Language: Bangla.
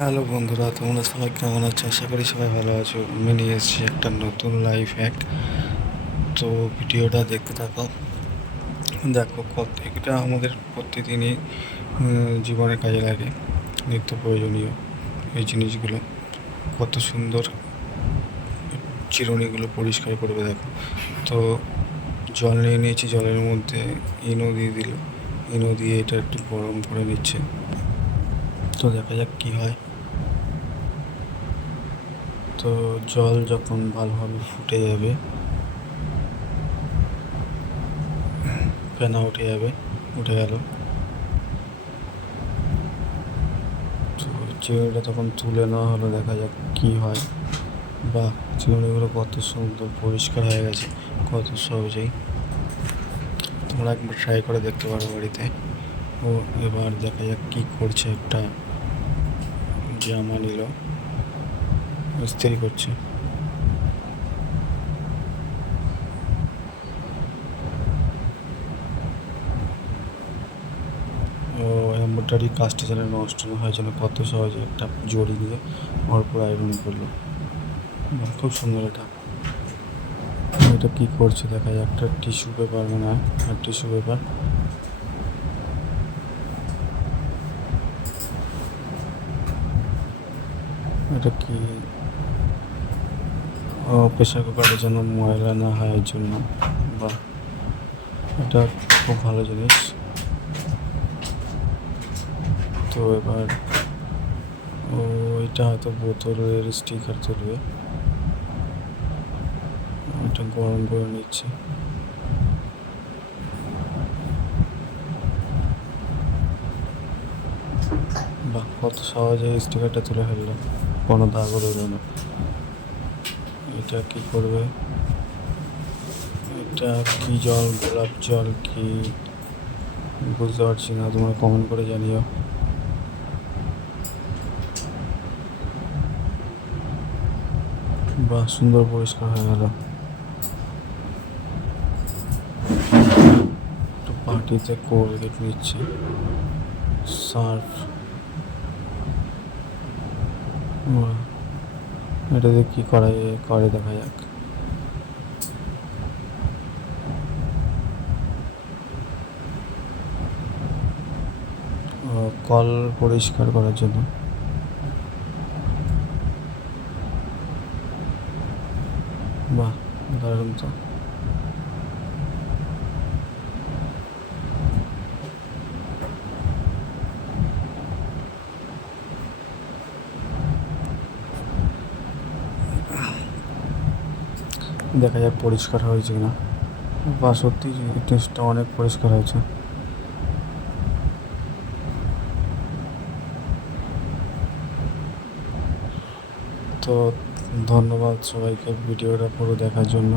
হ্যালো বন্ধুরা, তোমরা সবাই কেমন আছো? আশা করি সবাই ভালো আছো। আমি নিয়ে এসেছি একটা নতুন লাইফ হ্যাক তো ভিডিওটা দেখতে থাকো। দেখো কত এটা আমাদের প্রতিদিনই জীবনে কাজে লাগে। নিত্য প্রয়োজনীয় এই জিনিসগুলো। কত সুন্দর চিরুনিগুলো পরিষ্কার করবে, দেখো। তো জল নিয়ে নিয়েছি, জলের মধ্যে ইনো দিয়ে দিল। ইনো দিয়ে এটা একটু গরম করে নিচ্ছে। তো দেখা যাক কী হয়। তো জল যখন ভালোভাবে ফুটে যাবে, ফেনা উঠে যাবে, উঠে গেল। তো চিরুনিটা তখন তুলে নেওয়া হলো, দেখা যাক কী হয়। বা চিরুনিগুলো কত সুন্দর পরিষ্কার হয়ে গেছে, কত সহজেই। তোমরা একবার ট্রাই করে দেখতে পারো বাড়িতে। ও, এবার দেখা যাক কী করছে একটা জামা নিল ইস্ত্রি করছে। ও, এম্ব্রয়ডারি কাজটা যেন নষ্ট না হয়, যেন কত সহজে একটা জড়ি দিয়ে ওর উপর আয়রন করল। খুব সুন্দর এটা। এটা কি করছে, দেখা যায় একটা টিস্যু পেপার মনে হয় টিস্যু পেপার। এটা কি? প্রেশার কুকারের জন্য ময়লা না হয় জন্য। বা এটা খুব ভালো জিনিস। তো এবার, ও, এটা হয়তো বোতলের স্টিকার তুলবে। এটা গরম করে নিচ্ছে। বাহ, কত সহজে স্টিকারটা তুলে ফেলল কোনো দাগও রইল না। এটা কি করবে? এটা কি জল, গোলাপ জল কি? বুঝতে পারছি না, তোমরা কমেন্ট করে জানিও। বাহ, সুন্দর পরিষ্কার হয়ে গেল। একটু পার্টিতে কোলগেট নিচ্ছে। সার্ফ বাহ, এটা দিয়ে কী করা করে দেখা যাক। কল পরিষ্কার করার জন্য। বাহ দারুণ তো। দেখা যাক পরিষ্কার হয়েছে কিনা। বা সত্যি টেস্টটা অনেক পরিষ্কার হয়েছে। তো ধন্যবাদ সবাইকে ভিডিওটা পুরো দেখার জন্য।